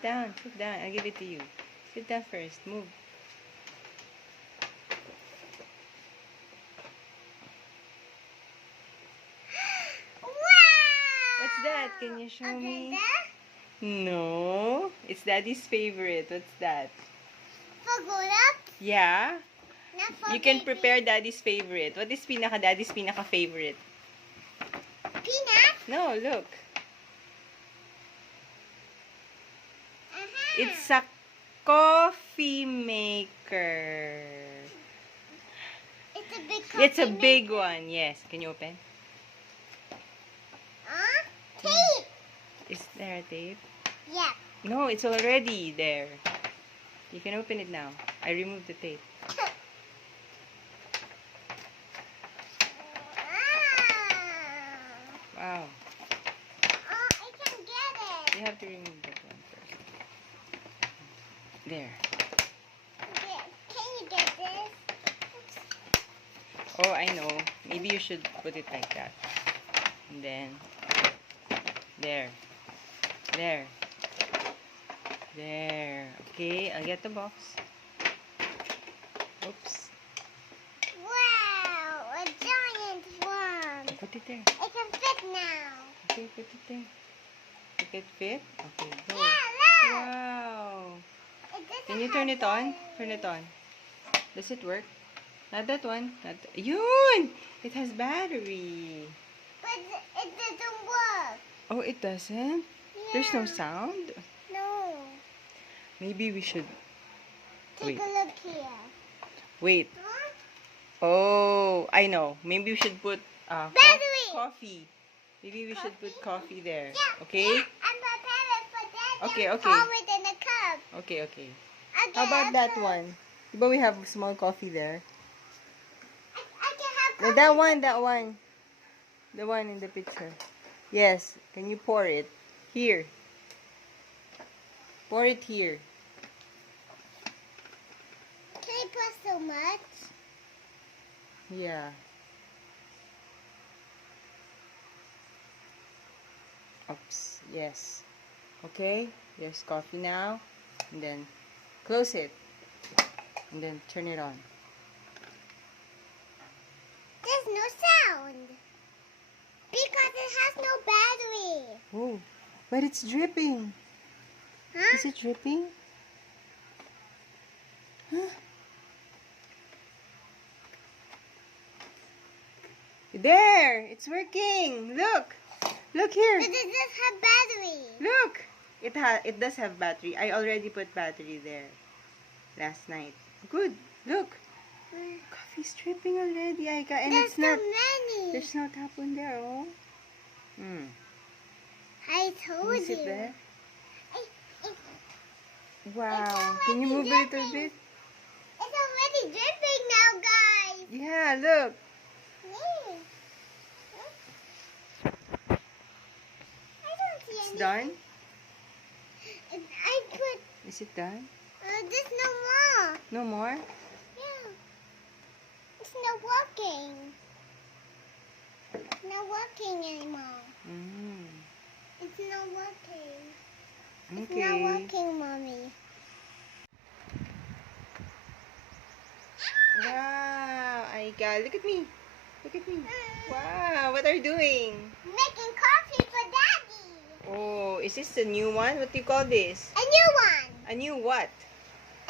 Sit down. Sit down. I'll give it to you. Sit down first. Move. What's that? Can you show me? No. It's Daddy's favorite. What's that? Yeah. You can prepare Daddy's favorite. What is Daddy's favorite? Peanut? No, look. It's a coffee maker. It's a big coffee It's a big one. Yes. Can you open? Tape. Is there a tape? Yeah. No, it's already there. You can open it now. I removed the tape. Wow. I can get it. You have to remove that one first. There. Can you get this? Oh, I know. Maybe you should put it like that. And then, there. There. There. Okay, I'll get the box. Oops. Wow, a giant one. Put it there. It can fit now. Okay, put it there. It can fit? Okay, go. Yeah, look. Wow. It doesn't Can you have turn it on? battery. Turn it on. Does it work? Not that one. Not Yun! It has battery. But it doesn't work. Oh, it doesn't? Yeah. There's no sound? No. Maybe we should... Take Wait. a look here. Wait. Huh? Oh, I know. Maybe we should put Battery. coffee. Maybe we should put coffee there. Yeah. Okay? Yeah, I'm prepared for that. Okay, and okay. Pour it in the cup. Okay, okay. Okay, How about that I one? But we have small coffee there. can have No, coffee. that one, that one. The one in the picture. Yes. Can you pour it? Here. Pour it here. Can I pour so much? Yeah. Oops. Yes. Okay. There's coffee now. And then close it. And then turn it on. There's no sound. Because it has no battery. Oh, but it's dripping. Huh? Is it dripping? Huh? There! It's working! Look! Look here! But it does have battery. Look! It does have battery. I already put battery there last night. Good! Look! Coffee's dripping already, Aika. And There's it's so not... many. There's no tap on there, oh. Hmm. I told Is you. it there? It- Wow. It's Can you move already a little dripping. bit? It's already dripping now, guys. Yeah, look. Yeah. I don't see It's any. done? I put. Is it done? There's no more. No more? Yeah. It's not working. It's not working anymore. Mm. It's not working. It's Okay. not working, Mommy. Wow, Aika, look at me. Look at me. Wow, what are you doing? Making coffee for Daddy. Oh, is this a new one? What do you call this? A new one. A new what?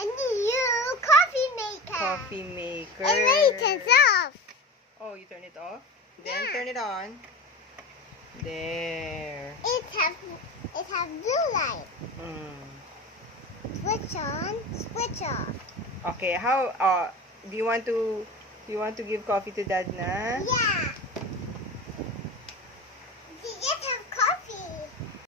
A new coffee maker. Coffee maker. And then it turns off. Oh, you turn it off? Then Yeah. turn it on. There. It have blue light. Mm. Switch on, switch off. Okay, how do you want to give coffee to Dad na? Yeah.